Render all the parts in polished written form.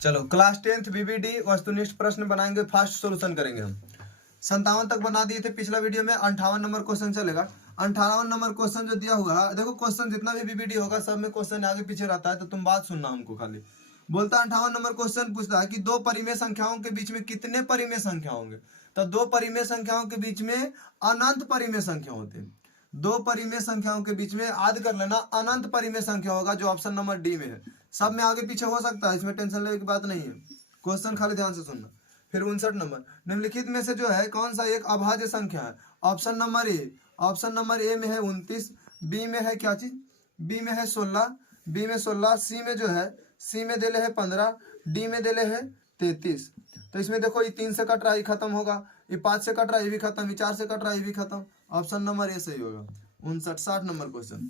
चलो class 10th BBD वस्तुनिष्ठ प्रश्न बनाएंगे, फास्ट सॉल्यूशन करेंगे हम। 57 तक बना दिए थे पिछला वीडियो में, 58 नंबर क्वेश्चन चलेगा। 58 नंबर क्वेश्चन जो दिया हुआ है, देखो क्वेश्चन जितना भी बीबीडी होगा सब में क्वेश्चन आगे पीछे रहता है, तो तुम बात सुनना हमको खाली। बोलता 58 नंबर क्वेश्चन पूछता है कि दो परिमेय संख्याओं के बीच में कितने परिमेय संख्या होंगे। तो दो परिमेय संख्याओं के बीच में अनंत परिमेय संख्या होते हैं। दो परिमेय संख्याओं के बीच में याद कर लेना अनंत परिमेय संख्या होगा, जो ऑप्शन नंबर डी में है। सब में आगे पीछे हो सकता है, इसमें टेंशन लेने की बात नहीं है। क्वेश्चन खाली ध्यान से सुनना। फिर 59 नंबर, निम्नलिखित में से जो है कौन सा एक अभाज्य संख्या है। Option number A, option number A में है 29, बी में है क्या चीज, बी में है 16, बी में 16, सी में जो है, सी में देले है 15, डी में देले है 33। तो इसमें देखो ये 3 से कट रहा है, खत्म होगा। ये 5 से कट रहा है, ये भी खत्म। ये 4 से कट रहा है, ये भी खत्म। ऑप्शन नंबर ए सही होगा। 60 नंबर क्वेश्चन।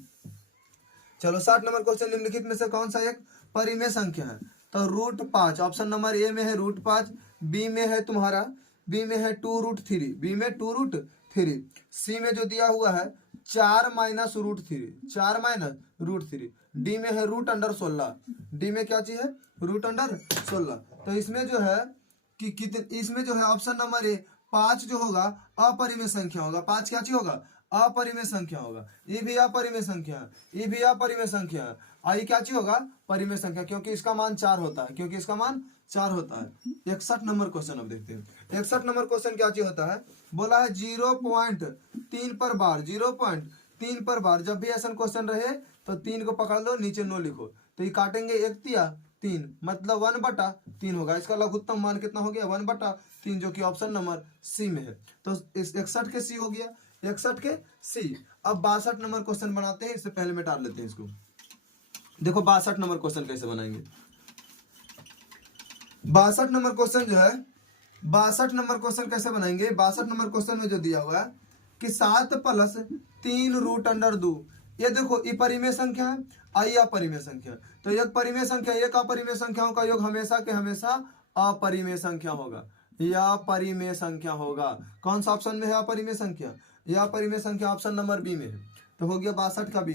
चलो 60 नंबर क्वेश्चन, निम्नलिखित में से कौन सा एक परिमेय संख्या है। तो √5, ऑप्शन नंबर ए में है √5, बी में है तुम्हारा, बी में है 2√3, बी में 2√3, सी में जो दिया हुआ है 4 - √3, 4 - √3, डी में है √16, डी में क्या चीज है, √16। तो इसमें जो है कि कितने, इसमें जो है ऑप्शन नंबर ए 5 जो होगा अपरिमेय संख्या होगा। 5 क्या चीज होगा, अपरिमेय संख्या होगा। ये भी अपरिमेय संख्या है, ये भी अपरिमेय संख्या है। आई क्या चीज होगा, परिमेय संख्या, क्योंकि इसका मान 4 होता है, क्योंकि इसका मान 4 होता है। 61 नंबर क्वेश्चन अब देखते हैं। 61 नंबर क्वेश्चन क्या चीज होता है, बोला है 0.3 पर बार, 0.3 पर बार जब भी ऐसा क्वेश्चन रहे तो 3 को पकड़ लो, नीचे 9 लिखो। तो ये काटेंगे 1/3, मतलब 1/3 होगा। इसका लघुत्तम मान कितना हो गया, 1/3, जो कि ऑप्शन नंबर सी में है। तो इस 61 के सी हो गया, 61 के सी। अब 62 नंबर क्वेश्चन बनाते हैं, इससे पहले मिटा लेते हैं इसको। देखो 62 नंबर क्वेश्चन कैसे बनाएंगे। 62 नंबर क्वेश्चन जो है, 62 नंबर क्वेश्चन कैसे बनाएंगे। 62 नंबर क्वेश्चन में जो दिया हुआ है कि 7 + 3√2, ये देखो ये परिमेय संख्या है, आई अपरिमेय संख्या। तो एक परिमेय संख्या एक अपरिमेय संख्याओं का योग हमेशा के हमेशा अपरिमेय संख्या होगा, या परिमेय संख्या होगा। कौन सा ऑप्शन में है अपरिमेय संख्या, या परिमेय संख्या ऑप्शन नंबर बी में है। तो हो गया 62 का बी।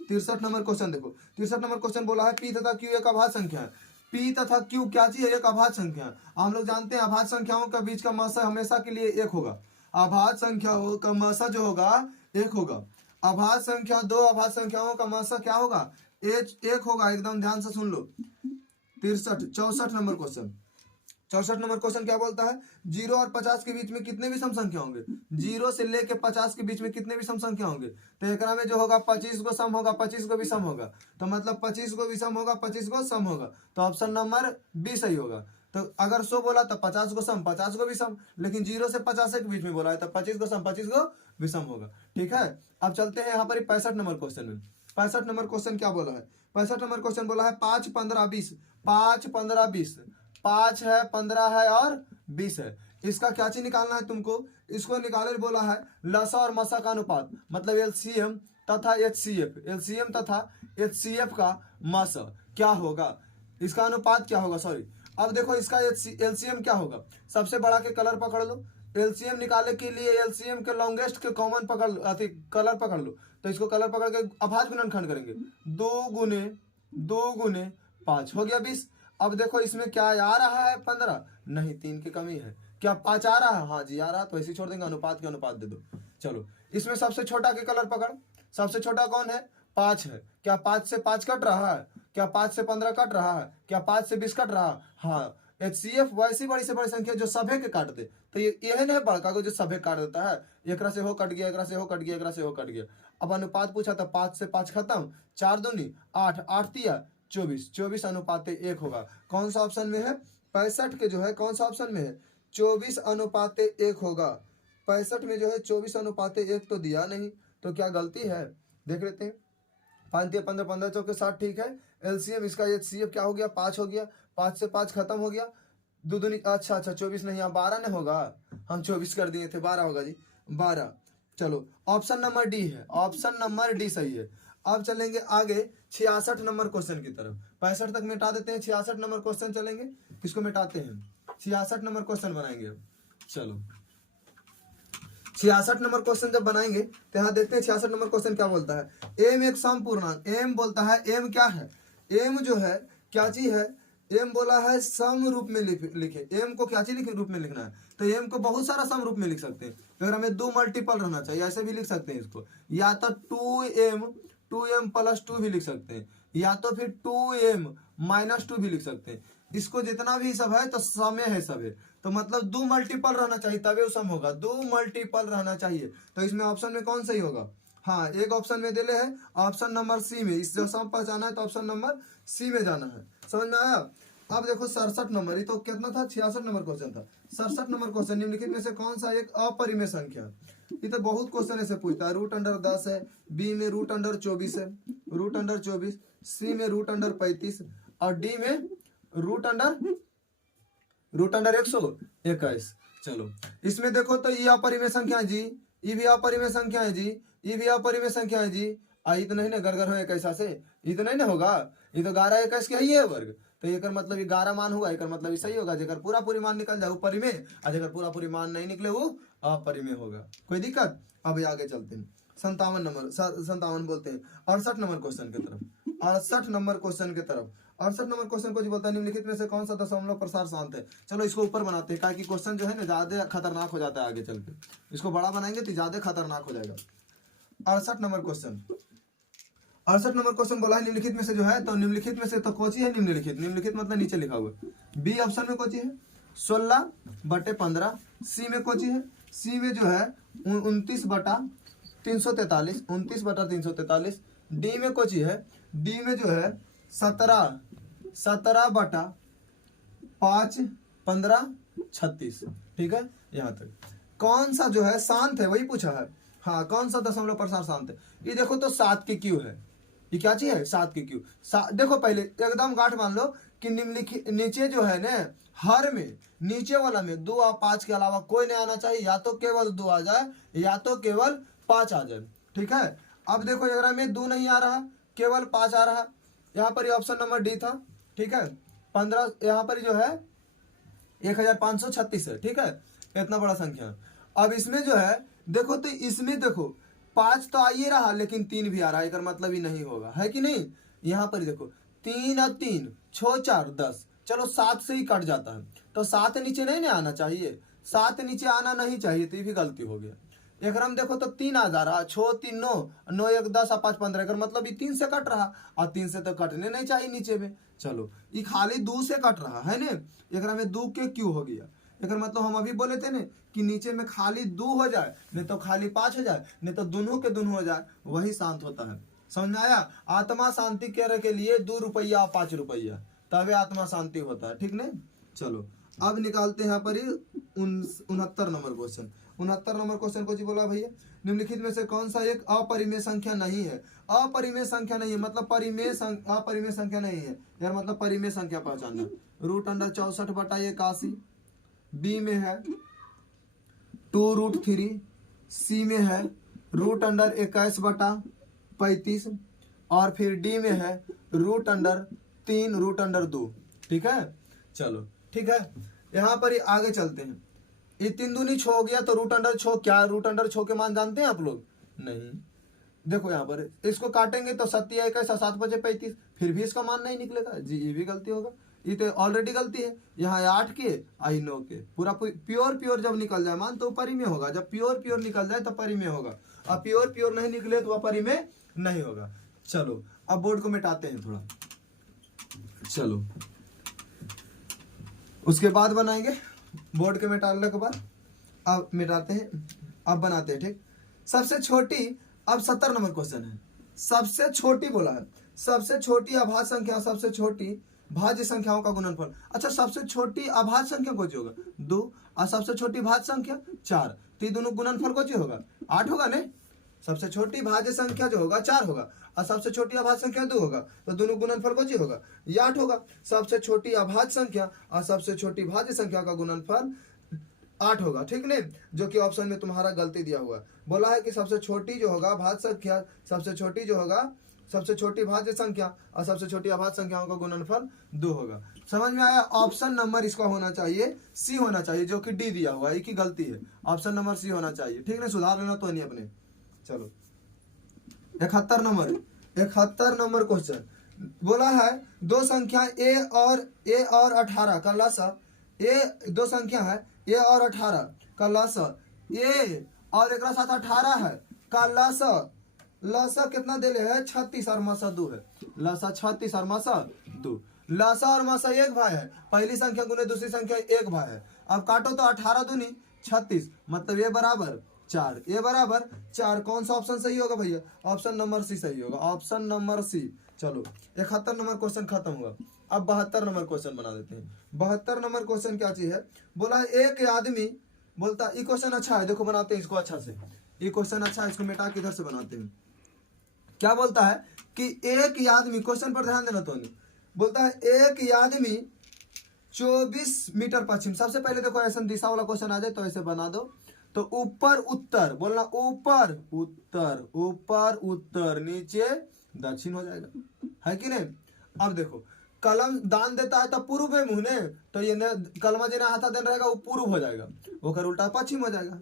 63 नंबर क्वेश्चन देखो। 63 नंबर क्वेश्चन बोला है पी तथा क्यू एक अभाज्य संख्या है। पी तथा क्यू क्या चीज है, एक अभाज्य संख्या। हम लोग जानते हैं अभाज्य संख्याओं के बीच का मासा हमेशा के लिए एक होगा। अभाज्य संख्याओं का मासा जो होगा एक होगा। अभाज्य संख्या, दो अभाज्य संख्याओं का मासा क्या होगा, एक होगा। एकदम ध्यान से सुन लो। 64 नंबर क्वेश्चन। 64 नंबर क्वेश्चन क्या बोलता है, 0 और 50 के बीच में कितने भी सम संख्या होंगे। 0 से लेके 50 के बीच में कितने भी सम संख्या होंगे। तो एकरा में जो होगा 25 को सम होगा, 25 को भी सम होगा। तो मतलब 25 को भी सम होगा, 25 को सम होगा। तो ऑप्शन नंबर बी सही होगा। तो अगर 100 बोला तो 50 को सम, 50 को भी सम, लेकिन 0 से 50 के बीच में बोला है तो 25 को सम, 25 को भी सम होगा। ठीक है, अब चलते हैं यहाँ पर 65 नंबर क्वेश्चन में। 65 नंबर क्वेश्चन क्या बोला है, 65 नंबर क्वेश्चन बोला है 5, 15, 20, 5, 15, 20, 5 है, 15 है और 20 है। इसका क्या चीज निकालना है तुमको, इसको निकाले बोला है लसा और मसा का अनुपात, मतलब एलसीएम तथा एचसीएफ, एलसीएम तथा एचसीएफ का मसा क्या होगा, इसका अनुपात क्या होगा, सॉरी। अब देखो इसका एलसीएम क्या होगा, सबसे बड़ा के कलर पकड़ लो। एलसीएम निकालने के लिए एलसीएम के लॉन्गेस्ट के कॉमन पकड़ लो, कलर पकड़ लो। तो इसको कलर पकड़ के अभाज्य गुणनखंड करेंगे। 2 × 5 हो गया 20। अब देखो इसमें क्या आ रहा है, 15 नहीं, 3 की कमी है। क्या 5 आ रहा है, हाँ जी आ रहा है, तो ऐसे छोड़ देंगे, अनुपात के अनुपात दे दो। चलो इसमें सबसे छोटा के कलर पकड़। सबसे छोटा कौन है, 5 है। क्या 5 से 5 कट रहा है, क्या 5 से 15 कट रहा है, क्या 5 से 20 कट रहा है, हाँ। एचसीएफ वैसी बड़ी से बड़ी संख्या जो सभे के काट दे। तो ये नहीं बड़का को जो सभे काट देता है, एकरा से हो कट गया, एकरा से हो कट गया, एकरा से हो कट गया। अब अनुपात पूछा था, 5 से 5 खत्म, 4 दूनी 8, 8 तिया 24, 24 अनुपात 1 होगा। कौन सा ऑप्शन में है, 65 के जो है कौन सा ऑप्शन में है, 24 अनुपात 1 होगा। 65 में जो है 24 अनुपात 1 तो दिया नहीं, तो क्या गलती है, देख लेते हैं। 5 × 15, 15 × 4 60, ठीक है। एलसीएम इसका एचसीएफ क्या हो गया, 5 हो गया। 5 से 5 खत्म हो गया, 2 दूनी अच्छा 24 नहीं, यहाँ 12 नहीं होगा, हम 24 कर दिए थे, 12 होगा जी, 12। चलो ऑप्शन नंबर डी है, ऑप्शन नंबर डी सही है। अब चलेंगे आगे 66 नंबर क्वेश्चन की तरफ। 65 तक मिटा देते हैं, 66 नंबर क्वेश्चन चलेंगे, इसको मिटाते हैं। 66 नंबर क्वेश्चन बनाएंगे अब। चलो 66 नंबर क्वेश्चन जब बनाएंगे तो यहाँ देखते हैं 66 नंबर क्वेश्चन क्या बोलता है। एम एक सम पूर्णांक, एम बोलता है, एम क्या है, एम जो है क्या चीज है, एम बोला है सम रूप में लिखे, एम को क्या चीज रूप में लिखना है, तो एम को बहुत सारा सम रूप में लिख सकते हैं। अगर हमें 2 मल्टीपल रहना चाहिए ऐसे भी लिख सकते हैं इसको, या तो 2m प्लस 2 भी लिख सकते हैं, या तो फिर 2m माइनस 2 भी लिख सकते हैं। इसको जितना भी सब है तो समय है सब है, तो मतलब 2 मल्टीपल रहना चाहिए तभी वो सम होगा, 2 मल्टीपल रहना चाहिए। तो इसमें ऑप्शन में कौन सही होगा? हाँ, एक ऑप्शन में दिले है ऑप्शन नंबर सी में, इस जो सम पहचाना है तो ऑप्शन नंबर सी में जाना है। समझ में आया? अब देखो 67 नंबर, ये तो कितना था, 66 नंबर क्वेश्चन था। 67 नंबर क्वेश्चन, निम्नलिखित में से कौन सा एक अपरिमेय संख्या? ये तो बहुत क्वेश्चन ऐसे पूछता है। √10 है, बी में √24 है, √24, सी में √35 और डी में √121। चलो इसमें देखो तो ये अपरिमेय संख्या है जी, ये भी अपरिमेय संख्या है जी, ये भी अपरिमेय संख्या है जी। आई तो नहीं ना गड़गड़ हो 21 से, ये तो नहीं ना होगा, ये तो 11 21 के ही है वर्ग, तो ये मतलब 11 मान हुआ, एक मतलब सही होगा। जेकर पूरा पूरी मान निकल जाए वो परिमेय, और जेकर पूरा पूरी मान नहीं निकले वो अपरिमेय होगा। कोई दिक्कत? अब आगे चलते हैं 57 नंबर, 57 बोलते हैं 68 नंबर क्वेश्चन की तरफ, 68 नंबर क्वेश्चन की तरफ। 68 नंबर क्वेश्चन को जो बोलता है निम्नलिखित में से कौन सा दशमलव प्रसार शांत है? चलो इसको ऊपर बनाते हैं, क्योंकि क्वेश्चन जो है ना ज्यादा खतरनाक हो जाता है आगे चल के, इसको बड़ा बनाएंगे तो ज्यादा खतरनाक हो जाएगा। 68 नंबर क्वेश्चन, 68 नंबर क्वेश्चन बोला है निम्नलिखित में से जो है, तो निम्नलिखित में से तो कोची है निम्नलिखित, निम्नलिखित मतलब नीचे लिखा हुआ। बी ऑप्शन में कोची है 16/15, सी में कोची है, सी में जो है 29/343, 29/343, डी में कोची है, डी में जो है 17/5 15 36। ठीक है, यहाँ तक। कौन सा जो है शांत है वही पूछा है। हाँ, कौन सा दशमलव प्रसार शांत है? ये देखो तो 7 की क्यू है, ये क्या चीज है? 7 की क्यू। देखो पहले एकदम गांठ मान लो कि निम्नलिखित नीचे जो है ना, हर में नीचे वाला में 2 और 5 के अलावा कोई नहीं आना चाहिए, या तो केवल 2 आ जाए या तो केवल 5 आ जाए। ठीक है, अब देखो अगर में 2 नहीं आ रहा, केवल 5 आ रहा, यहाँ पर ऑप्शन नंबर डी था। ठीक है, 15 यहाँ पर जो है 1536 है। ठीक है, इतना बड़ा संख्या। अब इसमें जो है देखो तो इसमें देखो 5 तो आ ही रहा, लेकिन 3 भी आ रहा है, एक मतलब ही नहीं होगा, है कि नहीं? यहाँ पर देखो 3 और 3 6 4 10, चलो 7 से ही कट जाता है, तो 7 नीचे नहीं ना आना चाहिए, 7 नीचे आना नहीं चाहिए, तो ये भी गलती हो गया। एक रम देखो तो 3 आ जा रहा, 6 3 9 9 1 10 और 5 15, मतलब ये 3 से कट रहा, और 3 से तो कटने नहीं चाहिए नीचे में। चलो ये खाली 2 से कट रहा है ना, एक में 2 के क्यों हो गया, एक मतलब हम अभी बोले थे ना कि नीचे में खाली 2 हो जाए, नहीं तो खाली 5 हो जाए, नहीं तो दोनों के दोनों हो जाए, वही शांत होता है। समझ में आया? आत्मा शांति के लिए 2 रुपया और 5 रुपया, तभी आत्मा शांति होता है। ठीक नहीं? चलो अब निकालते हैं यहाँ पर 69 नंबर क्वेश्चन। 69 नंबर क्वेश्चन को जी बोला भैया निम्नलिखित में से कौन सा एक अपरिमेय संख्या नहीं है? अपरिमेय संख्या नहीं है मतलब अपरिमेय संख्या नहीं है यार, मतलब परिमेय संख्या पहचानना। √64/81, बी में है 2√3, सी में है √21/35 और फिर डी में है √3√2। ठीक है, चलो ठीक है, यहाँ पर ही आगे चलते हैं। ये 3 दूनी 6 हो गया, तो √6 क्या? √6 के मान जानते हैं आप लोग? नहीं। देखो यहाँ पर इसको काटेंगे तो 7 21 7 5 35, फिर भी इसका मान नहीं निकलेगा जी, ये भी गलती होगा, ये तो ऑलरेडी गलती है। यहाँ 8 के आई 9 के, पूरा प्योर जब निकल जाए मान तो परिमेय होगा, जब प्योर निकल जाए तो परिमेय होगा, और प्योर नहीं निकले तो वह परिमेय नहीं होगा। चलो अब बोर्ड को मिटाते हैं थोड़ा, चलो उसके बाद बनाएंगे बोर्ड के मिटाने के बाद। अब मिटाते हैं, अब बनाते हैं। ठीक, सबसे छोटी, अब 70 नंबर क्वेश्चन है, सबसे छोटी बोला है, सबसे छोटी अभाज्य संख्या, सबसे छोटी भाज्य संख्याओं का गुणनफल। अच्छा, सबसे छोटी अभाज्य संख्या कौन सी होगा? 2, और सबसे छोटी भाज्य संख्या 4, तो ये दोनों गुणनफल कौन सी होगा? 8 होगा नहीं? सबसे छोटी भाज्य संख्या जो होगा 4 होगा, और सबसे छोटी अभाज्य संख्या 2 होगा, तो दोनों गुणनफल कौन सी होगा? ये 8 होगा। सबसे छोटी अभाज्य संख्या और सबसे छोटी भाज्य संख्या का गुणनफल 8 होगा। ठीक नहीं, जो कि ऑप्शन में तुम्हारा गलती दिया हुआ बोला है कि सबसे छोटी जो होगा भाज्य संख्या, सबसे छोटी जो होगा सबसे छोटी भाज्य संख्या और सबसे छोटी अभाज्य संख्याओं का गुणनफल 2 होगा। समझ में आया? ऑप्शन नंबर इसका होना चाहिए सी होना चाहिए, जो कि डी दिया हुआ है, एक ही गलती है, ऑप्शन नंबर सी होना चाहिए। ठीक नहीं, सुधार लेना तो नहीं अपने। चलो 71 नंबर क्वेश्चन, बोला है दो संख्या ए और 18 का लसा, दो संख्या है ए और 18 का लसा, ए और एक साथ 18 है का लसा, लसा कितना देले है 36 और मसा 2 है, लसा 36 और मसा 2, लसा और मसा एक भाई है, पहली संख्या गुने दूसरी संख्या एक भाई है। अब काटो तो 18 दूनी 36, मतलब ये बराबर 4, ये बराबर 4। कौन सा ऑप्शन सही होगा भैया? ऑप्शन नंबर सी सही होगा, ऑप्शन नंबर सी। चलो 71 नंबर क्वेश्चन खत्म हुआ। अब 72 नंबर क्वेश्चन बना देते हैं। 72 नंबर क्वेश्चन क्या चीज है? बोला है एक आदमी, बोलता ये क्वेश्चन अच्छा है, देखो बनाते हैं इसको अच्छा से, ये क्वेश्चन अच्छा है, इसको मिटा के इधर से बनाते हैं। क्या बोलता है कि एक आदमी, क्वेश्चन पर ध्यान देना तो नहीं, बोलता है एक आदमी 24 मीटर पश्चिम। सबसे पहले देखो ऐसा दिशा वाला क्वेश्चन आ जाए तो ऐसे बना दो, तो ऊपर उत्तर, बोलना ऊपर उत्तर, ऊपर उत्तर, नीचे दक्षिण हो जाएगा, है कि नहीं? अब देखो कलम दान देता है तो पूर्व में मुंह ने, तो ये कलमा जी हाथा देन रहेगा वो पूर्व हो जाएगा, वो कर उल्टा पश्चिम हो जाएगा,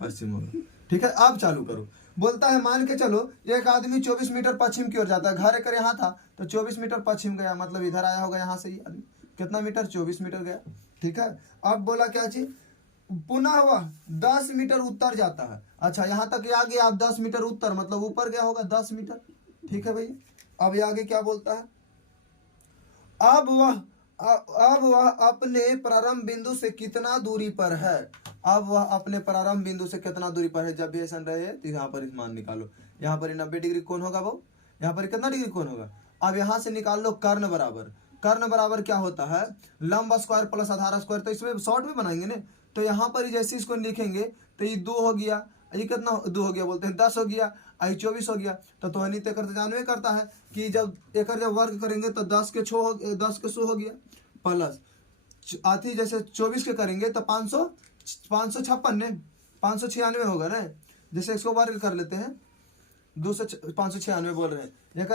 पश्चिम होगा। ठीक है, अब चालू करो। बोलता है मान के चलो एक आदमी 24 मीटर पश्चिम की ओर जाता है, घर एक यहाँ था तो 24 मीटर पश्चिम गया, मतलब इधर आया होगा यहाँ से ही आदमी, कितना मीटर? 24 मीटर गया। ठीक है, अब बोला क्या चीज? पुनः वह 10 मीटर उत्तर जाता है। अच्छा यहाँ तक आ गया, आप 10 मीटर उत्तर, मतलब ऊपर गया होगा 10 मीटर। ठीक है भैया, अब आगे क्या बोलता है? अब वह अपने प्रारंभ बिंदु से कितना दूरी पर है? अब वह अपने प्रारंभ बिंदु से कितना दूरी पर है? जब भी ऐसा रहे तो यहाँ पर इस मान निकालो, यहाँ पर 90 डिग्री कोण होगा वो, यहाँ पर कितना डिग्री कोण होगा? अब यहाँ से निकाल लो कर्ण बराबर। कर्ण बराबर क्या होता है? लंब स्क्वायर प्लस आधार स्क्वायर। तो इसमें शॉर्ट में बनाएंगे ना, तो यहाँ पर जैसे इसको लिखेंगे तो ये 2 हो गया, ये कितना 2 हो गया बोलते हैं, 10 हो गया, आई 24 हो गया। तो तोहनी ते करते जानवे करता है कि जब एक जब वर्ग करेंगे तो 10 के 100 हो गया, प्लस आती जैसे 24 के करेंगे तो 556 ने 596 होगा ना। जैसे इसको वर्ग कर लेते हैं, 596 बोल रहे हैं, एक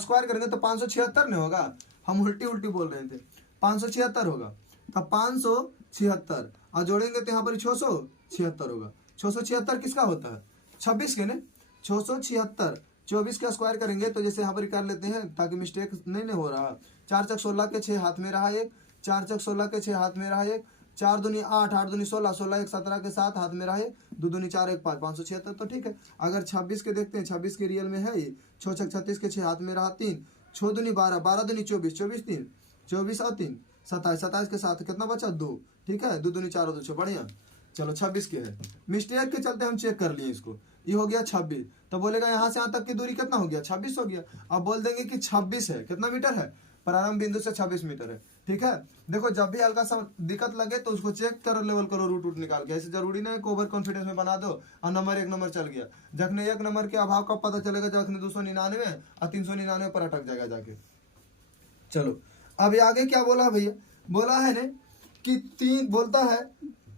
स्क्वायर करेंगे तो 576 ने होगा, हम उल्टी बोल रहे थे, 576 होगा। तो 576 और जोड़ेंगे तो यहाँ पर 676 होगा। 676 किसका होता है? 26 के ने, 676 24 का स्क्वायर करेंगे तो जैसे यहाँ पर कर लेते हैं ताकि मिस्टेक नहीं हो रहा। 4 चक 16 के 6 हाथ में रहा एक, 4 चक 16 के 6 हाथ में रहा एक, 4 दूनी 8, 8 दूनी 16, 16 एक 17 के 7 हाथ में रहा है, 2 दूनी 4 1 5, 576। तो ठीक है, अगर 26 के देखते हैं, 26 के रियल में है ये, 6 छक 36 के 6 हाथ में रहा 3, 6 दूनी 12, 12 दूनी 24, 24 3, 24 और 3 27, 27 के साथ कितना बचा? 2। ठीक है, 2 दूनी 4 और 2 6, बढ़िया। चलो 26 के है, मिस्टेक के चलते हम चेक कर लिए इसको, ये हो गया 26। तो बोलेगा यहाँ से यहाँ तक की दूरी कितना हो गया? 26 हो गया। अब बोल देंगे कि 26 है, कितना मीटर है? प्रारंभ बिंदु से 26 मीटर है। ठीक है, देखो जब भी हल्का सा दिक्कत लगे तो उसको चेक करो, लेवल करो, रूट निकाल के। ऐसे जरूरी नहीं है ओवर कॉन्फिडेंस में बना दो और नंबर 1 नंबर चल गया। जखने 1 नंबर के अभाव का पता चलेगा जखने 299 और 399 पर अटक जाएगा जाके। चलो अब आगे क्या बोला भैया? बोला है ने कि 3, बोलता है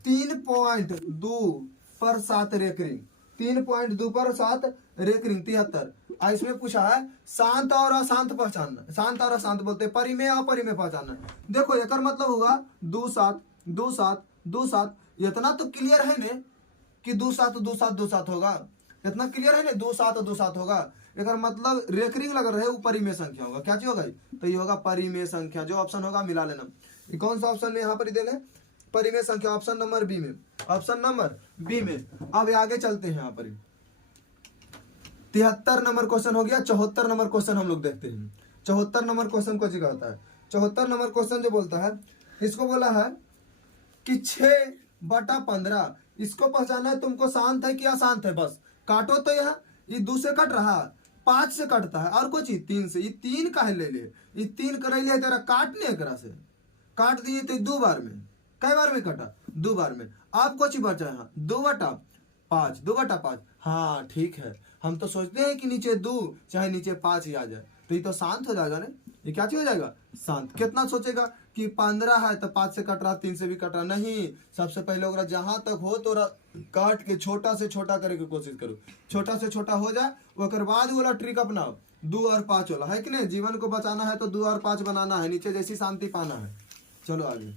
3.2 पर 7 रेकरिंग, 3.2 पर 7 रेकरिंग 73। इसमें पूछा है शांत और अशांत पहचानना, शांत और अशांत बोलते हैं, परिमेय अपरिमेय पहचानना। देखो एक मतलब होगा 2 7 2 7 2 7, इतना तो क्लियर है ने कि 2 7 2 7 2 7 होगा, इतना क्लियर है ने 2 7 2 7 होगा। एक मतलब रेकरिंग लग रहा है, वो परिमेय संख्या होगा। क्या चीज होगा? तो ये होगा परिमेय संख्या। जो ऑप्शन होगा मिला लेना। ये कौन सा ऑप्शन में यहाँ पर दे लें? परिमेय संख्या, ऑप्शन नंबर बी में, ऑप्शन नंबर बी में। अब आगे चलते हैं यहाँ पर 73 नंबर क्वेश्चन हो गया। 74 नंबर क्वेश्चन हम लोग देखते हैं। 74 नंबर क्वेश्चन को जिक्र होता है। 74 नंबर क्वेश्चन जो बोलता है, इसको बोला है कि 6/15, इसको पहचानना है तुमको, शांत है कि अशांत है। बस काटो तो यहाँ ये 2 से कट रहा, 5 से कटता है, और कुछ 3 से, ये 3 का ले ले, ये 3 कर ले तेरा काटने एकरा से काट दिए तो 2 बार में, कई बार में कटा? 2 बार में। आप कुछ बचा यहाँ 2/5, 2/5। हाँ ठीक है, हम तो सोचते हैं कि नीचे 2 चाहे नीचे 5 ही आ जाए, तो ये तो शांत हो जाएगा ना। ये क्या चीज हो जाएगा? शांत। कितना सोचेगा कि 15 है तो 5 से कट रहा, 3 से भी कट रहा, नहीं। सबसे पहले ओकरा जहां तक हो तो काट के छोटा से छोटा करे की कोशिश करो, छोटा से छोटा हो जाए, ओकर बाद वाला ट्रिक अपनाओ, 2 और 5 वाला, है कि नहीं? जीवन को बचाना है तो 2 और 5 बनाना है, नीचे जैसी शांति पाना है। चलो आगे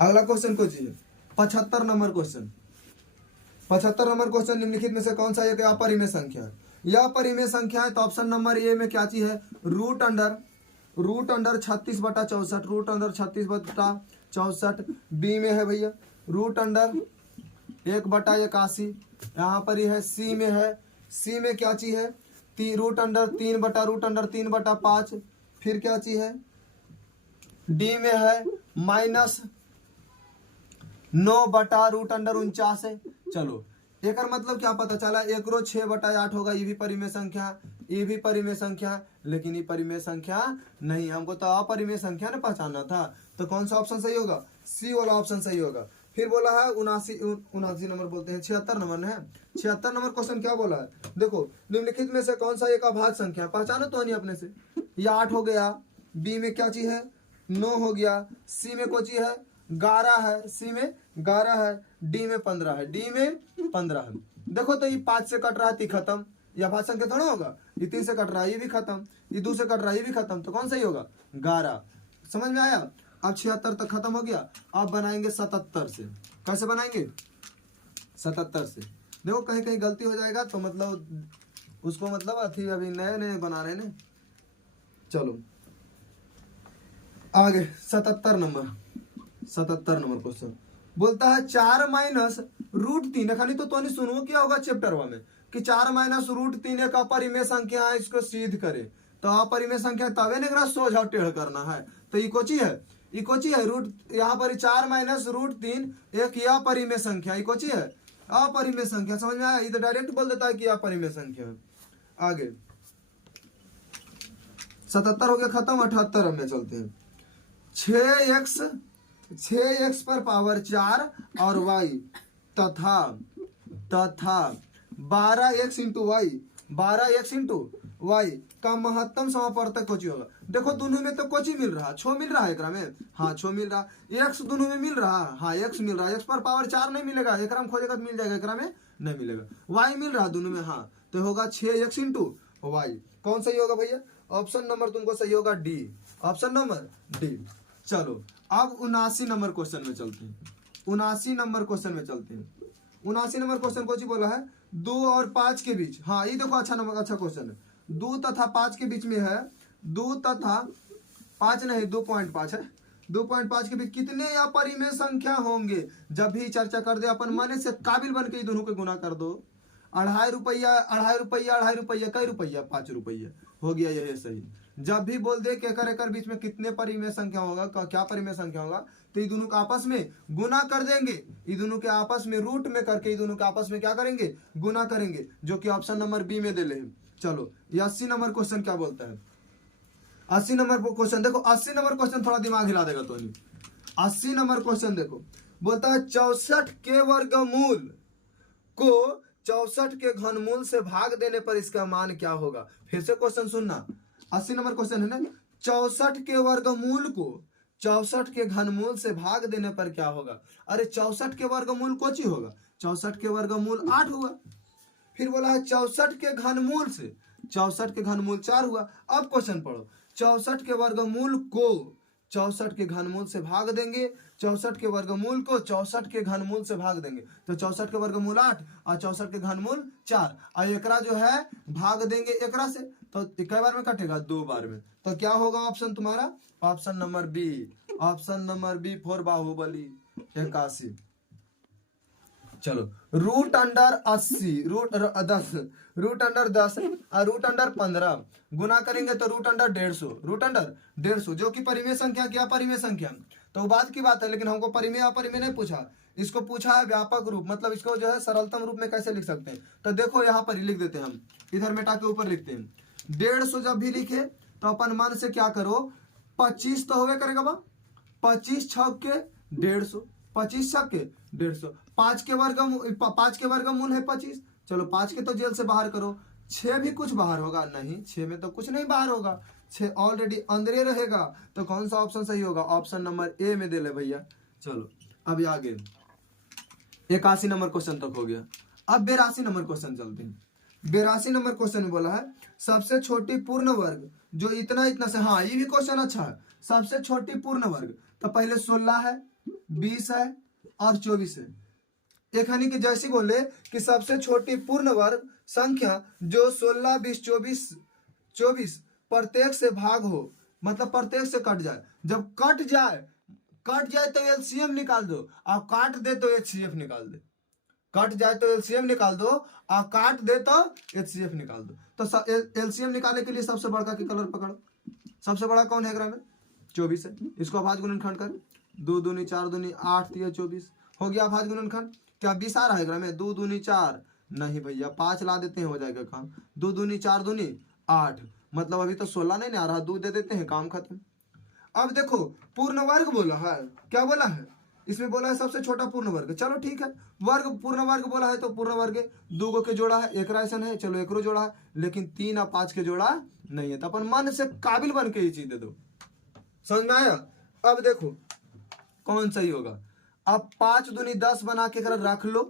अगला क्वेश्चन को चाहिए 75 नंबर क्वेश्चन। 75 नंबर क्वेश्चन निम्नलिखित में से कौन सा एक अपरिमेय संख्या है? यह परिमेय संख्या है तो ऑप्शन नंबर ए में क्या चीज है, root under 36/64, root under 36/64। B में है भैया रूट अंडर 1/81, यहाँ पर ही है। सी में है, सी में क्या चीज है, रूट अंडर 3/5। फिर क्या चीज है, डी में है -9/√49 है। चलो एक मतलब क्या पता चला, एकरो 6/8 होगा। ये भी परिमेय संख्या, ये भी परिमेय संख्या, लेकिन ये परिमेय संख्या नहीं, हमको तो अपरिमेय संख्या ने पहचानना था। तो कौन सा ऑप्शन सही होगा, सी वाला ऑप्शन सही होगा। फिर बोला है 79 नंबर बोलते हैं, 76 नंबर है। 76 नंबर क्वेश्चन क्या बोला है, देखो निम्नलिखित में से कौन सा एक अभाज्य संख्या, पहचानो तो नहीं अपने से। ये 8 हो गया, बी में क्या चीज है 9 हो गया, सी में कोई चीज है 11 है, सी में 11 है, डी में 15 है, डी में 15 है। देखो तो ये 5 से कट रहा है, 3 खत्म, यह अभाज्य संख्या थोड़ा होगा। ये 3 से कट रहा है, ये भी खत्म, ये 2 से कट रहा है, ये भी खत्म, तो कौन सही होगा 11। समझ में आया। अब 76 तक खत्म हो गया, अब बनाएंगे 77 से। कैसे बनाएंगे 77 से, देखो कहीं कहीं गलती हो जाएगा तो मतलब उसको मतलब अथी अभी नए नए बना रहे हैं। चलो आगे 77 नंबर क्वेश्चन बोलता है 4-√3। खाली तो नहीं सुनो क्या होगा चैप्टर में कि 4-√3 एक अपरिमेय संख्या है, इसको सिद्ध करे। तो अपरिमेय संख्या तबे ने सोझा टेढ़ करना है। तो ये कोची है, ये कोची है रूट, यहाँ पर 4-√3 एक यह परिमेय संख्या, ये कोची है अपरिमेय संख्या। समझ में आया, ये तो डायरेक्ट बोल देता है कि अपरिमेय संख्या है। आगे 77 हो गया खत्म, 78 में चलते हैं। 6x पर पावर 4 और y तथा 12x इंटू वाई का महत्तम समापवर्तक कोची होगा। देखो दोनों में तो कोची मिल रहा, छो मिल रहा है एकरा में, हाँ छो मिल रहा। x दोनों में मिल रहा, हाँ x मिल रहा। x पर पावर 4 नहीं मिलेगा, एकरा में खोजेगा तो मिल जाएगा, एकरा में नहीं मिलेगा। y मिल रहा दोनों में, हाँ तो होगा 6x इंटू वाई। कौन सही होगा भैया, ऑप्शन नंबर तुमको सही होगा डी, ऑप्शन नंबर डी। चलो अब 79 नंबर क्वेश्चन में चलते हैं। 79 नंबर क्वेश्चन में चलते हैं। 79 नंबर क्वेश्चन को बोला है 2 और 5 के बीच। हाँ ये देखो अच्छा नंबर, अच्छा क्वेश्चन है। 2 तथा 5 के बीच में है, 2 तथा 5 नहीं 2.5 है। 2.5 के बीच कितने अपरिमेय संख्या होंगे। जब भी चर्चा कर दे अपन मन से काबिल बन के दोनों को गुना कर दो। 2.5 रुपया, 2.5 रुपया, 2.5 रुपया, कई रुपया 5 रुपया हो गया, यही सही। जब भी बोल दे कि एकर बीच में कितने परिमेय संख्या होगा, क्या परिमेय संख्या होगा, तो ये दोनों का आपस में गुना कर देंगे। ये दोनों के आपस में रूट में करके ये दोनों के आपस में क्या करेंगे, गुना करेंगे, जो कि ऑप्शन नंबर बी में दे ले। चलो ये 80 नंबर क्वेश्चन क्या बोलता है। 80 नंबर क्वेश्चन देखो, 80 नंबर क्वेश्चन थोड़ा दिमाग हिला देगा तो नहीं। 80 नंबर क्वेश्चन देखो, बोलता है 64 के वर्गमूल को 64 के घनमूल से भाग देने पर इसका मान क्या होगा। फिर से क्वेश्चन सुनना, 80 नंबर क्वेश्चन है ना, 64 के वर्गमूल को 64 के घनमूल से भाग देने पर क्या होगा। अरे 64 के वर्गमूल कोची होगा, 64 के वर्गमूल 8 हुआ। फिर बोला है 64 के घनमूल से 64 के घनमूल 4 हुआ। अब क्वेश्चन पढ़ो, 64 के वर्गमूल को 64 के घनमूल से भाग देंगे, 64 के वर्गमूल को 64 के घनमूल से भाग देंगे, तो 64 के वर्गमूल 8 और 64 के घनमूल 4, और एकरा जो है भाग देंगे एकरा से, तो कई बार में कटेगा, 2 बार में। तो क्या होगा ऑप्शन तुम्हारा, option number B, option number B for Baahubali 81। चलो रूट अंडर 80, रूट 10 और रूट अंडर 15 गुना करेंगे तो रूट अंडर 150, रूट अंडर 150 जो कि परिमेय संख्या, क्या परिमेय संख्या, तो बात की बात है। लेकिन हमको परिमेय अपरिमेय नहीं पूछा, इसको पूछा है व्यापक रूप, मतलब इसको जो है सरलतम रूप में कैसे लिख सकते हैं। तो देखो यहाँ पर ही लिख देते हैं हम, इधर मिटा के ऊपर लिखते हैं 150। जब भी लिखे तो अपन मन से क्या करो, 25 तो होवे करेगा बा, 25 छक के 150, 25 छक के 150। 5 के वर्गमूल है 25, चलो 5 के तो जेल से बाहर करो। 6 भी कुछ बाहर होगा नहीं, 6 में तो कुछ नहीं बाहर होगा, 6 ऑलरेडी अंदर रहेगा। तो कौन सा ऑप्शन सही होगा, ऑप्शन नंबर ए में दे ले भैया। चलो अभी आगे 81 नंबर क्वेश्चन तक हो गया। अब 82 नंबर क्वेश्चन चलते हैं। 82 नंबर क्वेश्चन में बोला है सबसे छोटी पूर्ण वर्ग जो इतना इतना से, हाँ ये भी क्वेश्चन अच्छा है। सबसे छोटी पूर्ण वर्ग तो पहले 16 है, 20 है और 24 है। एक हनी की जैसी बोले कि सबसे छोटी पूर्ण वर्ग संख्या जो 16, 20, 24 प्रत्येक से भाग हो, मतलब प्रत्येक से कट जाए। जब कट जाए तो एलसीएम निकाल दो, और काट दे तो एचसीएफ निकाल दे। कट जाए तो एलसीएम निकाल दो, और काट दे तो एचसीएफ निकाल दो। तो एलसीएम निकालने के लिए सबसे बड़ा के कलर पकड़ो। सबसे बड़ा कौन है ग्राम में? 24 है। इसको अभाज्य गुणनखंड कर, 2 दूनी 4 दूनी 8 3 24 हो गया अभाज्य गुणनखंड। क्या 20 आ रहा है ग्राम में? 2 दूनी 4 नहीं भैया, 5 ला देते हैं, हो जाएगा काम। 2 दूनी 4 दूनी 8, मतलब अभी तो 16 नहीं आ रहा, 2 दे देते हैं, काम खत्म। अब देखो पूर्ण वर्ग बोला है, क्या बोला है इसमें? बोला है सबसे छोटा पूर्ण वर्ग। चलो ठीक है, वर्ग पूर्ण वर्ग बोला है तो पूर्ण वर्ग 2 गो के जोड़ा है, एक राशन है, चलो एक जोड़ा है, लेकिन 3 और 5 के जोड़ा नहीं है। तो अपन मन से काबिल बन के ये चीज दे दो। समझ में आया? अब देखो कौन सही होगा। अब 5 दूनी 10 बना के रख लो,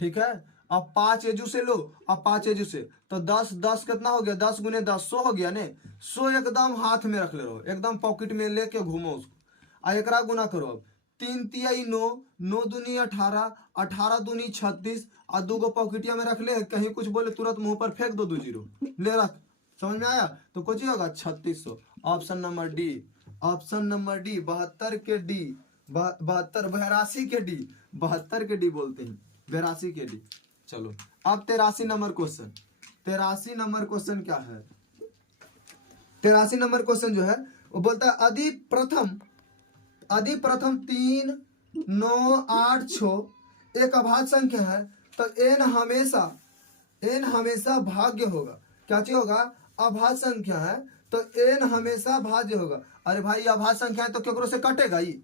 ठीक है। अब 5 एजू से लो, अब 5 एजू से तो 10 कितना हो गया? 10 गुने 10 100 हो गया ने। 100 एकदम हाथ में रख ले रहो, एकदम पॉकेट में लेके घूमो उसको, और एकरा गुना करो। अब 3 तिहाई 9, 9 दूनी 18, 18 दूनी 36, और 2 गो पॉकेटिया में रख ले, कहीं कुछ बोले तुरंत मुंह पर फेंक दो 2 जीरो ले रख। समझ में आया? तो कुछ ही होगा 3600। Option number D, option number D 72 के डी, 72 82 के डी, 72 के डी बोलते हैं, 82 के डी। चलो अब 83 नंबर क्वेश्चन। 83 नंबर क्वेश्चन क्या है? 83 नंबर क्वेश्चन जो है वो बोलता है अधि प्रथम 3 9 8 6 एक अभाज्य संख्या है, तो n हमेशा भाज्य होगा। क्या चीज होगा? अभाज्य संख्या है तो n हमेशा भाज्य होगा। अरे भाई अभाज्य संख्या है तो केकरो से कटेगा ये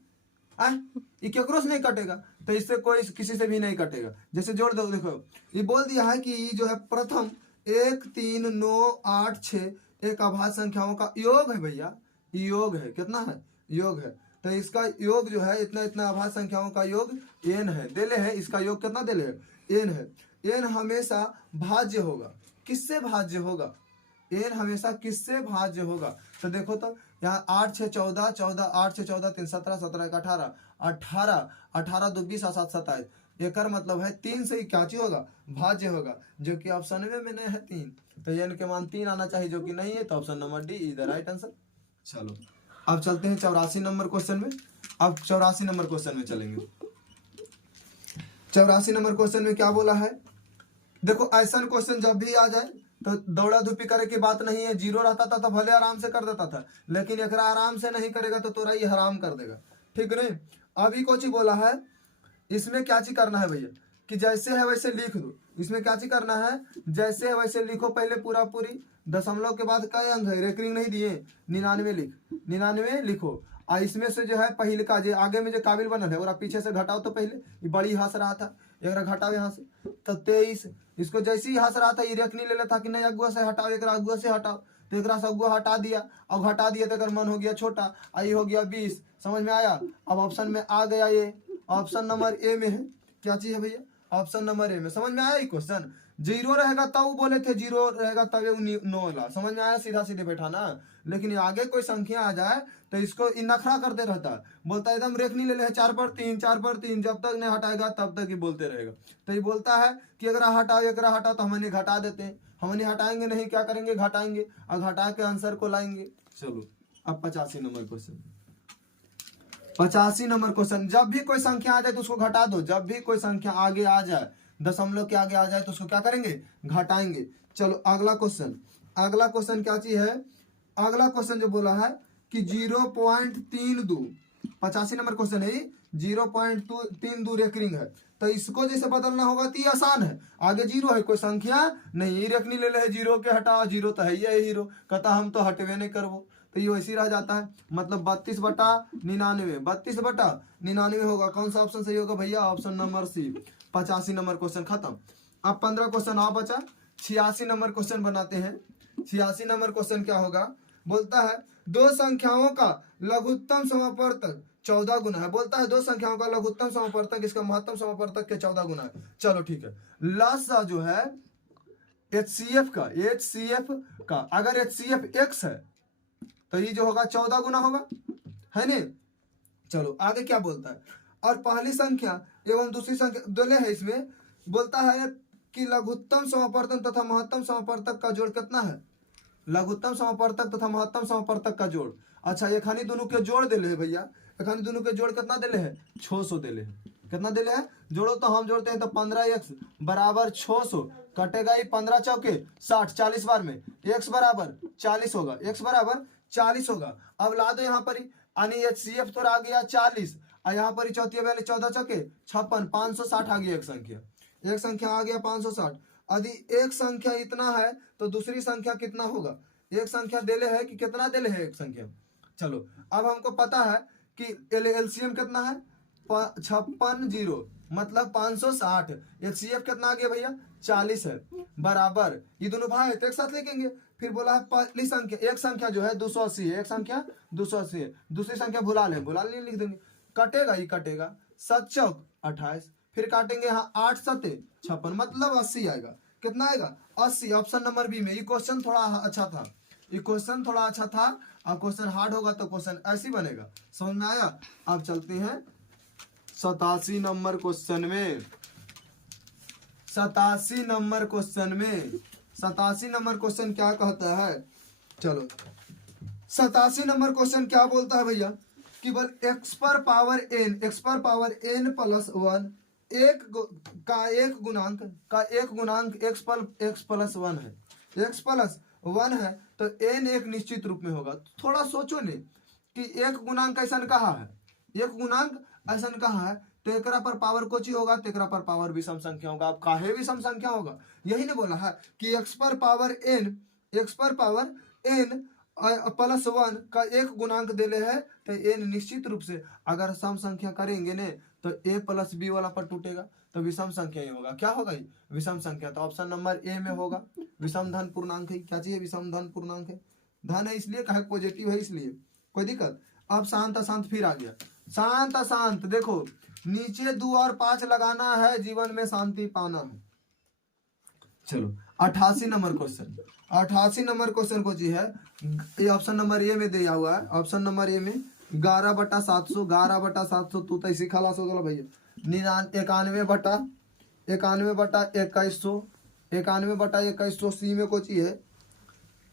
केकरो से नहीं कटेगा, तो इससे कोई किसी से भी नहीं कटेगा। जैसे जोड़ दो, देखो ये बोल दिया है कि ये जो है प्रथम 1 3 9 8 6 एक अभाज्य संख्याओं का योग है भैया, योग है। कितना है? योग है। तो इसका योग जो है इतना इतना अभाज्य संख्याओं का योग n है, देले है। इसका योग कितना देले है? n है। n हमेशा भाज्य होगा। किससे भाज्य होगा? n हमेशा किससे भाज्य होगा? तो देखो तो यहाँ 8 6 14 14 8 6 14 3 17 17 1 18 18 18 2 20 7 27। एक मतलब है 3 से ही क्या चीज होगा? भाज्य होगा, जो कि ऑप्शन में नहीं है 3। तो n के मान 3 आना चाहिए, जो कि नहीं है, तो option number D is the right answer. चलो अब चलते हैं 84 नंबर क्वेश्चन में। अब 84 नंबर क्वेश्चन में चलेंगे। 84 नंबर क्वेश्चन में क्या बोला है? देखो ऐसा क्वेश्चन जब भी आ जाए तो दौड़ा धूपी करे की बात नहीं है। 0 रहता था तो भले आराम से कर देता था, लेकिन एकरा आराम से नहीं करेगा तो तोरा ये हराम कर देगा, ठीक नहीं? अभी कुछ बोला है, इसमें क्या चीज करना है भैया कि जैसे है वैसे लिख दो। इसमें क्या चीज करना है? जैसे है वैसे लिखो, पहले पूरा पूरी। दशमलव के बाद क्या अंक है? रेकरिंग नहीं दिए, 99 लिख, 99 लिखो। और इसमें से जो है पहले का जो आगे में जो काबिल बनल है और पीछे से घटाओ। तो पहले ये बड़ी हंस रहा था, एक घटाओ यहाँ से, तो 23। इसको जैसे ही हंस रहा था ये रेखनी ले लेता कि नहीं अगुआ से हटाओ, एक अगुआ से हटाओ, तो एक से अगुआ हटा दिया, और घटा दिया तो अगर मन हो गया छोटा, आई हो गया 20। समझ में आया? अब ऑप्शन में आ गया, ये ऑप्शन नंबर ए में है। क्या चीज है भैया? ऑप्शन नंबर ए में। समझ में आया ये क्वेश्चन? 0 रहेगा तब बोले थे 0 रहेगा तब 9 ला। समझ में आया? सीधा सीधे बैठा ना। लेकिन आगे कोई संख्या आ जाए तो इसको नखरा करते रहता है, बोलता है एकदम रेखनी ले ले 4 पर 3 4 पर 3, जब तक नहीं हटाएगा तब तक ही बोलते रहेगा। तो ये बोलता है कि अगर हटाओ एक हटाओ, तो हमने घटा देते हैं। हमने हटाएंगे नहीं, क्या करेंगे? घटाएंगे, और घटा के आंसर को लाएंगे। चलो अब 85 नंबर क्वेश्चन। 85 नंबर क्वेश्चन, जब भी कोई संख्या आ जाए तो उसको घटा दो। जब भी कोई संख्या आगे आ जाए, दशमलव के आगे आ जाए, तो उसको क्या करेंगे? घटाएंगे। चलो अगला क्वेश्चन। अगला क्वेश्चन क्या चीज है? अगला क्वेश्चन जो बोला है कि 0.32, 85 नंबर क्वेश्चन है, 0.32 रेकरिंग है। तो इसको जैसे बदलना होगा तो ये आसान है। आगे 0 है, कोई संख्या नहीं, रेखनी ले ले 0 के हटाओ, 0 तो है ही हीरो, कहता हम तो हटवे नहीं करबो, तो ये वैसे ही रह जाता है। मतलब 32/99, 32/99 होगा। कौन सा ऑप्शन सही होगा भैया? Option number C. 85 number question खत्म। अब 15 क्वेश्चन आ बचा। 86 नंबर क्वेश्चन बनाते हैं। 86 नंबर क्वेश्चन क्या होगा? बोलता है दो संख्याओं का लघुत्तम समापवर्तक 14 गुना है। बोलता है दो संख्याओं का लघुत्तम समापवर्तक इसका महत्तम समापवर्तक के 14 गुना है। चलो ठीक है। लसा जो है HCF का अगर HCF x है तो ये जो होगा 14 गुना होगा, है नहीं? चलो आगे क्या बोलता है? और पहली संख्या एवं दूसरी संख्या दोले है, इसमें बोलता है कि लघुत्तम समापवर्तक तथा महत्तम समापवर्तक का जोड़ कितना है? लघुत्तम समापवर्तक तथा महत्तम समापवर्तक का जोड़। अच्छा, ये खानी दोनों के जोड़ देले है भैया, खानी दोनों के जोड़ कितना देले है? 600 देले है। कितना देले है? जोड़ो तो हम जोड़ते हैं तो 15x बराबर 600 कटेगा ही 15 चौके 60, 40 बार में x बराबर 40 होगा, x बराबर 40 होगा। अब ला दो यहाँ पर ही, यानी HCF तो आ गया 40 और यहाँ पर चौथी वैल्यू 14 चौके 56, 560 आ गया एक संख्या, एक संख्या आ गया 560। यदि एक संख्या इतना है तो दूसरी संख्या कितना होगा? एक संख्या देले है कि कितना देले है एक संख्या? चलो अब हमको पता है कि एलसीएम कितना है? 56 जीरो मतलब 560। एचसीएफ कितना आ गया भैया? 40 है बराबर, ये दोनों भाई तो एक साथ लिखेंगे। फिर बोला है पहली संख्या, एक संख्या जो है 280 है, एक संख्या 280 है, दूसरी संख्या भुला लें लिख देंगे, कटेगा ही कटेगा, 7 चौक 28, फिर काटेंगे यहाँ 8 सते 56 मतलब 80 आएगा। कितना आएगा? 80। ऑप्शन नंबर बी में। ये क्वेश्चन थोड़ा अच्छा था, ये क्वेश्चन थोड़ा अच्छा था, और क्वेश्चन हार्ड होगा तो क्वेश्चन ऐसे बनेगा। समझ में आया? अब चलते हैं 87 नंबर क्वेश्चन में। 87 नंबर क्वेश्चन में, 87 नंबर क्वेश्चन क्या कहता है? चलो 87 नंबर क्वेश्चन क्या बोलता है भैया? कि बल x पर पावर n प्लस 1 का एक गुणांक x प्लस 1 है, x प्लस 1 है तो n एक निश्चित रूप में होगा। थोड़ा सोचो ने कि एक गुणांक ऐसा कहा है, एक गुणांक ऐसा कहा है तो एकरा पर पावर कोची होगा? तो एकरा पर पावर विषम संख्या होगा। अब काहे विषम संख्या होगा? यही ने बोला है कि x पर पावर n प्लस 1 का एक गुणांक देले है तो n निश्चित रूप से अगर सम संख्या करेंगे ने तो a प्लस बी वाला पर टूटेगा तो विषम संख्या ही होगा। क्या होगा? ये विषम संख्या। तो ऑप्शन नंबर ए में होगा विषम धन पूर्णांक है। क्या चाहिए? विषम धन पूर्णांक है, धन है इसलिए, कहा पॉजिटिव है इसलिए, कोई दिक्कत? अब शांत अशांत फिर आ गया, शांत अशांत। देखो नीचे 2 और 5 लगाना है, जीवन में शांति पाना है। चलो 88 नंबर क्वेश्चन, 88 नंबर क्वेश्चन को जी है, ये ऑप्शन नंबर ए में दिया हुआ है। ऑप्शन नंबर ए में 11/700, 11/700 तू तो इसी खलास होगा भैया। 91/2100, 91/2100 सी में को चाहिए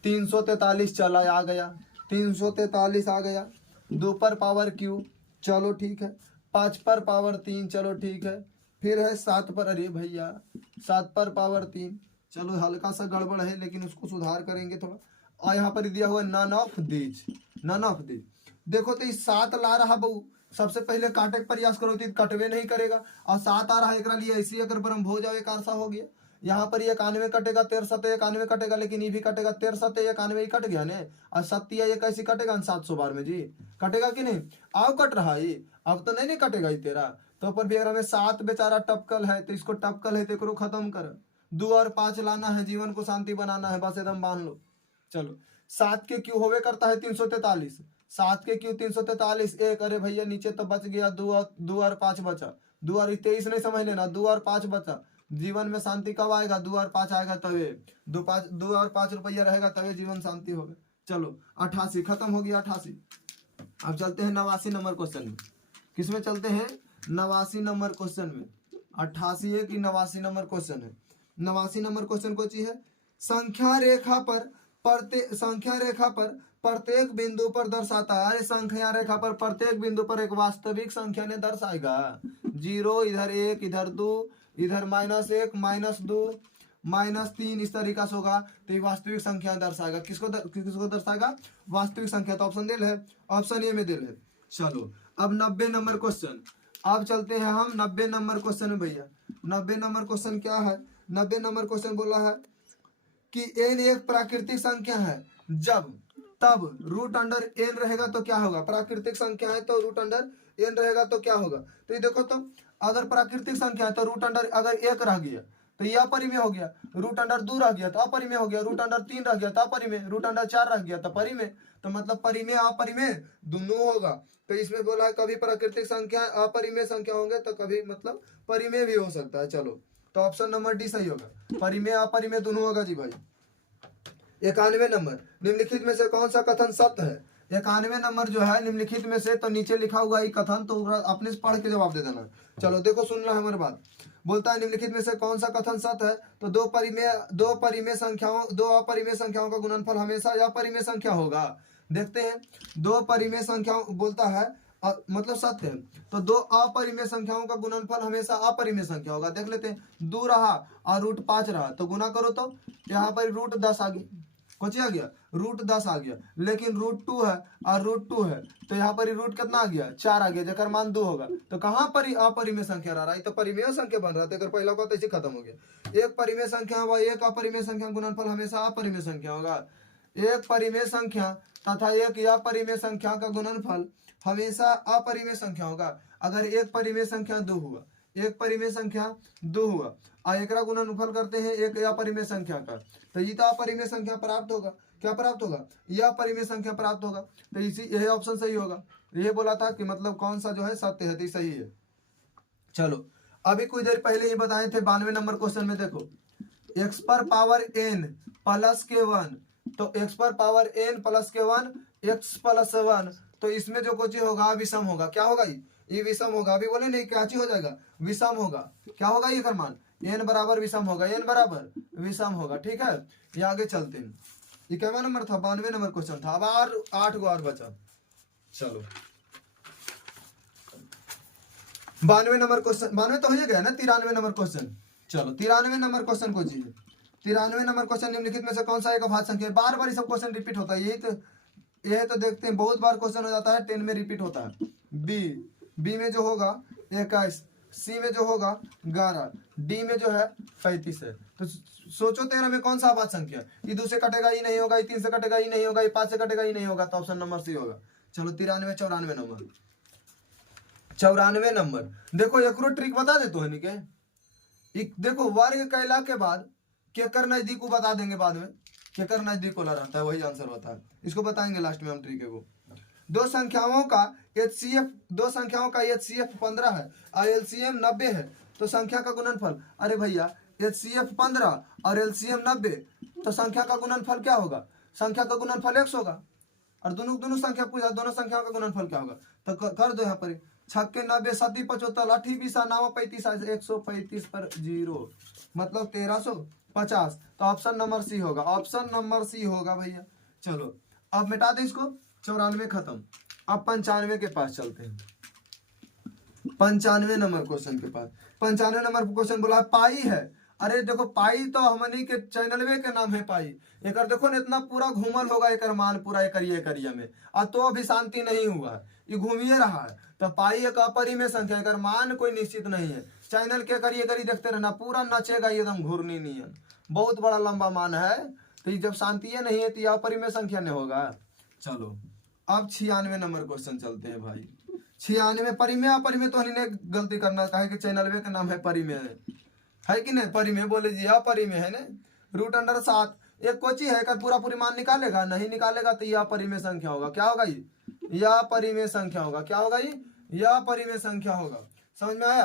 343 चला आ गया, 343 आ गया। 2 पर पावर क्यू, चलो ठीक है। 5 पर पावर 3, चलो ठीक है। फिर है 7 पर, अरे भैया 7 पर पावर 3, चलो हल्का सा गड़बड़ है लेकिन उसको सुधार करेंगे थोड़ा। और यहाँ पर दिया हुआ none of these, none of these. देखो तो इस 7 ला रहा बहू, सबसे पहले काटे का प्रयास करो तो कटवे नहीं करेगा, और 7 आ रहा है, एक लिए ऐसी अगर ब्रह्म हो जाओ एक आरसा हो गया। यहाँ पर 91 कटेगा, 13 91 कटेगा, लेकिन ये भी कटेगा 13 91 ही कट गया ने, और 7 ये कैसे कटेगा? 700 बार में जी कटेगा कि नहीं? आओ कट रहा है, अब तो नहीं कटेगा ये तेरा। तो पर भी अगर हमें 7 बेचारा टपकल है तो इसको टपकल है तो करो खत्म कर। 2 और 5 लाना है, जीवन को शांति बनाना है, बस एकदम बांध लो। चलो 7 के क्यू होवे करता है 343, 7 के क्यू 343 एक, अरे भैया नीचे तो बच गया 2 और 5 बचा, 2 और 23 नहीं समझ लेना, 2 और 5 बचा। जीवन में शांति कब आएगा? 2 और 5 आएगा तवे, 2 और 5 रुपया रहेगा तवे जीवन शांति होगा। चलो 88 खत्म हो गया 88। अब चलते हैं 89 नंबर क्वेश्चन में। किसमें चलते हैं? 89 नंबर क्वेश्चन में। 88 है कि 89 नंबर क्वेश्चन है। 89 नंबर क्वेश्चन को चाहिए संख्या रेखा पर प्रत्येक बिंदु पर दर्शाता है। संख्या रेखा पर प्रत्येक बिंदु पर एक वास्तविक संख्या ने दर्शाएगा। 0 इधर 1 इधर 2 इधर -1 -2 -3 इस तरीका से होगा तो ये वास्तविक संख्या दर्शाएगा। किसको दर्शाएगा? वास्तविक संख्या। तो ऑप्शन दिल है, ऑप्शन ए में दिल है। चलो अब 90 नंबर क्वेश्चन, अब चलते हैं हम 90 नंबर क्वेश्चन में भैया। 90 नंबर क्वेश्चन क्या है? 90 नंबर क्वेश्चन बोला है कि n एक प्राकृतिक संख्या है जब तब √n रहेगा तो क्या होगा? प्राकृतिक संख्या है तो √n रहेगा तो क्या होगा? तो ये देखो, तो अगर प्राकृतिक संख्या है तो √, अगर 1 रह गया तो ये अपरिमेय हो गया, √2 रह गया तो अपरिमेय हो गया, √3 रह गया तो अपरिमेय, √4 रह गया तो परिमेय। तो मतलब परिमेय अपरिमेय दोनों होगा। तो इसमें बोला है कभी प्राकृतिक संख्या अपरिमेय संख्या होंगे तो कभी मतलब परिमेय भी हो सकता है। चलो तो ऑप्शन नंबर डी सही होगा, परिमेय अपरिमेय दोनों होगा जी भाई। 91 नंबर, निम्नलिखित में से कौन सा कथन सत्य है? 91 नंबर जो है निम्नलिखित में से, तो नीचे लिखा हुआ ही कथन, तो अपने से पढ़ के जवाब दे देना। चलो देखो सुन रहा है हमारी बात। बोलता है निम्नलिखित में से कौन सा कथन सत्य है, तो दो अपरिमेय संख्याओं का गुणनफल हमेशा अपरिमेय संख्या होगा। देखते हैं, दो परिमेय संख्याओं बोलता है मतलब सत्य है, तो दो अपरिमेय संख्याओं का गुणनफल हमेशा अपरिमेय संख्या होगा। देख लेते हैं, 2 रहा और √5 रहा, तो गुना करो तो यहाँ पर √10 आ गया, कुछ आ गया √10 आ गया, लेकिन √2 है और √2 है, तो यहाँ पर रूट कितना आ गया 4 आ गया, जकर मान 2 होगा। तो कहाँ पर अपरिमेय संख्या रहा है, तो परिमेय संख्या बन रहा था, तो पहला को ऐसे खत्म हो गया। एक परिमेय संख्या व एक अपरिमेय संख्या गुणनफल हमेशा अपरिमेय संख्या होगा। एक परिमेय संख्या तथा एक अपरिमेय संख्या का गुणनफल हमेशा अपरिमेय संख्या होगा। अगर एक परिमेय संख्या 2 हुआ, एक परिमेय संख्या 2 हुआ और एकरा गुणनफल करते हैं एक अपरिमेय संख्या का, तो ये तो अपरिमेय संख्या प्राप्त होगा। क्या प्राप्त होगा, यह अपरिमेय संख्या प्राप्त होगा। तो इसी यही ऑप्शन सही होगा। ये बोला था कि मतलब कौन सा जो है सत्य है, तो सही है। चलो अभी कुछ देर पहले ही बताए थे 92 नंबर क्वेश्चन में, देखो x पर पावर n प्लस के 1, तो x पर पावर n प्लस के 1 x प्लस 1, तो इसमें जो कुछ होगा विषम होगा। क्या होगा, ये विषम होगा। अभी बोले नहीं क्या चीज हो जाएगा, विषम होगा। क्या होगा ये मान n बराबर विषम होगा, n बराबर विषम होगा। ठीक है, ये आगे चलते हैं। ये क्या नंबर था, 92 नंबर क्वेश्चन था। अब 8 गो और बचा। चलो 92 नंबर क्वेश्चन, 92 तो हो गया ना, 93 नंबर क्वेश्चन। चलो 93 नंबर क्वेश्चन को जी, 93 नंबर क्वेश्चन निम्नलिखित में से कौन सा एक अभाज्य संख्या है। बार बार सब क्वेश्चन रिपीट होता है, यही तो देखते हैं, बहुत बार क्वेश्चन हो जाता है, 10 में रिपीट होता है। बी में जो होगा 21, सी में जो होगा 11, डी में जो है 35 है। तो सोचो 13 में कौन सा अभाज्य संख्या, ये 2 से कटेगा ही नहीं होगा, ये 3 से कटेगा ही नहीं होगा, ये 5 से कटेगा ही नहीं होगा, तो ऑप्शन नंबर सी होगा। चलो 93 94 नंबर, 94 नंबर देखो, एक ट्रिक बता दे तो है निके। देखो वर्ग कैला के बाद केकर नजदीक को बता देंगे, बाद में केकर नजदीक वाला रहता है वही आंसर होता है, इसको बताएंगे लास्ट में हम ट्रिक है वो। दो संख्याओं का HCF 15 है और LCM 90 है, तो संख्या का गुणनफल, अरे भैया HCF 15 और LCM 90, तो संख्या का गुणनफल क्या होगा, संख्या का गुणनफल x होगा। और दोनों संख्या पूछा, दोनों संख्याओं का गुणनफल क्या होगा, तो कर दो यहाँ पर 6 90 7 75 8 20 9 35 135 पर 0, मतलब 1350, तो ऑप्शन नंबर सी होगा, ऑप्शन नंबर सी होगा भैया। चलो अब मिटा दे इसको, 94 खत्म। अब 95 के पास चलते हैं, 95 नंबर क्वेश्चन के पास। 95 नंबर क्वेश्चन बोला पाई है। अरे देखो पाई तो हमनी के चैनलवे के नाम है पाई। एक देखो ना इतना पूरा घूमल होगा एक मान पूरा एकरिया में, और तो अभी शांति नहीं हुआ है, ये घूमिए रहा है। तो पाई एक अपरिमेय संख्या, एक मान कोई निश्चित नहीं है। चैनल के करिए देखते रहना, पूरा नचेगा एकदम घूर्णी नियन, बहुत बड़ा लंबा मान है। तो जब शांति नहीं है तो यह अपरिमेय संख्या नहीं होगा। चलो अब 96 नंबर क्वेश्चन चलते हैं भाई। 96 परिमेय अपरिमेय तो हमने गलती करना कहा कि चैनलवे का नाम है परिमेय है कि नहीं, परिमेय बोले जी अपरिमेय है ना। √7 एक कोची है कर पूरा पूरी मान निकालेगा, नहीं निकालेगा तो यह अपरिमेय संख्या होगा। क्या होगा ये, यह अपरिमेय संख्या होगा। क्या होगा ये, यह अपरिमेय संख्या होगा। समझ में आया।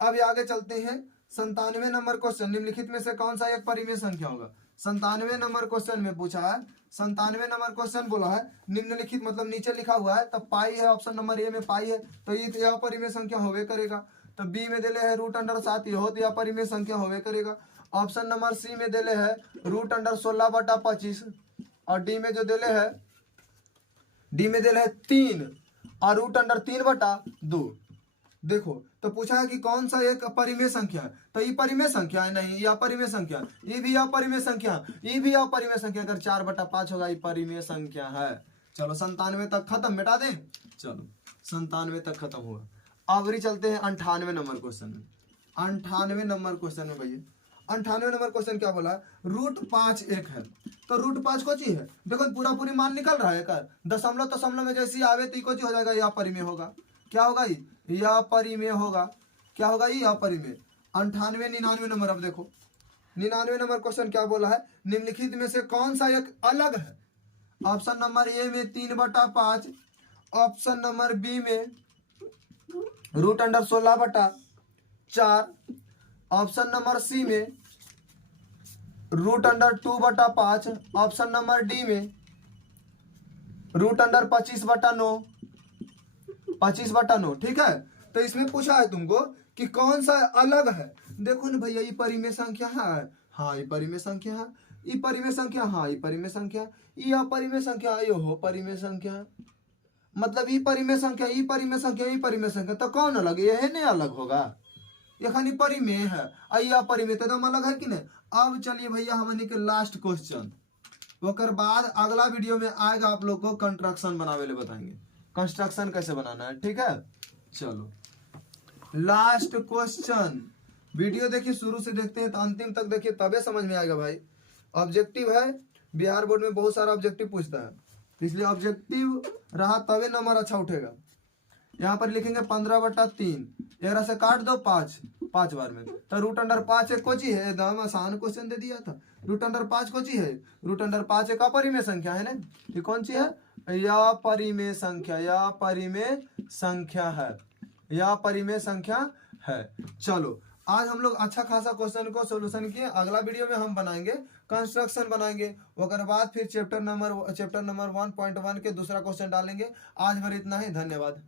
अब आगे चलते हैं 97 नंबर क्वेश्चन, निम्नलिखित में से कौन सा एक परिमेय संख्या होगा। 97 नंबर क्वेश्चन में पूछा है, 97 नंबर क्वेश्चन बोला है निम्नलिखित, मतलब नीचे लिखा हुआ है तब पाई है, ऑप्शन नंबर ए में पाई है, तो ये अपरिमेय संख्या होवे करेगा। तो बी में दिले है √7, ये हो तो अपरिमेय संख्या होवे करेगा। ऑप्शन नंबर सी में दिले है √16/25, और डी में जो दिले है, डी में दिले है 3 और √3/2। देखो तो पूछा है कि कौन सा एक अपरिमेय संख्या है, तो ये परिमेय संख्या है, नहीं ये अपरिमेय संख्या, ये भी अपरिमेय संख्या, ये भी अपरिमेय संख्या। अगर 4/5 होगा ये परिमेय संख्या है। चलो 97 तक खत्म, मिटा दे। चलो 97 तक खत्म हुआ। आखिरी चलते हैं 98 नंबर क्वेश्चन में। 98 नंबर क्वेश्चन में भैया 98 नंबर क्वेश्चन क्या बोला, √5 एक है, तो √5 को चीज है। देखो पूरा पूरी मान निकल रहा है कर, दशमलव में जैसी आवे तो को हो जाएगा, यह परिमेय होगा। क्या होगा ये, यह अपरिमेय होगा। क्या होगा ये, अपरिमेय। 98 99 नंबर। अब देखो 99 नंबर क्वेश्चन क्या बोला है, निम्नलिखित में से कौन सा एक अलग है। ऑप्शन नंबर ए में 3/5, ऑप्शन नंबर बी में √16/4, ऑप्शन नंबर सी में √2/5, ऑप्शन नंबर डी में √25/9, 25/9, ठीक है। तो इसमें पूछा है तुमको कि कौन सा अलग है। देखो ना भैया, ये परिमेय संख्या है, हाँ ये परिमेय संख्या है, ये परिमेय संख्या, हाँ ये परिमेय संख्या, ये अपरिमेय संख्या, ये हो परिमेय संख्या। मतलब ये परिमेय संख्या, ये परिमेय संख्या, ये परिमेय संख्या, तो कौन अलग, ये है नहीं अलग होगा, ये खाली परिमेय है, ये अपरिमेय तो एकदम अलग है कि नहीं। अब चलिए भैया हमने के लास्ट क्वेश्चन, ओकर बाद अगला वीडियो में आएगा आप लोग को कंस्ट्रक्शन बनावे ले बताएंगे, कंस्ट्रक्शन कैसे बनाना है, ठीक है। चलो लास्ट क्वेश्चन, वीडियो देखिए शुरू से देखते हैं तो अंतिम तक देखिए, तबे समझ में आएगा भाई। ऑब्जेक्टिव है, बिहार बोर्ड में बहुत सारा ऑब्जेक्टिव पूछता है, इसलिए ऑब्जेक्टिव रहा तबे नंबर अच्छा उठेगा। यहाँ पर लिखेंगे 15/3, 11 से काट दो 5 बार में, तो √5 एक कोची है, एकदम आसान क्वेश्चन दे दिया था। √5 कोची है, √5 एक अपरिमेय संख्या है ना, ये कौन सी है, या परिमेय संख्या, या परिमेय संख्या है, या परिमेय संख्या है। चलो आज हम लोग अच्छा खासा क्वेश्चन को सोल्यूशन किए, अगला वीडियो में हम बनाएंगे कंस्ट्रक्शन बनाएंगे, उसके बाद फिर चैप्टर नंबर 1.1 के दूसरा क्वेश्चन डालेंगे। आज भर इतना ही, धन्यवाद।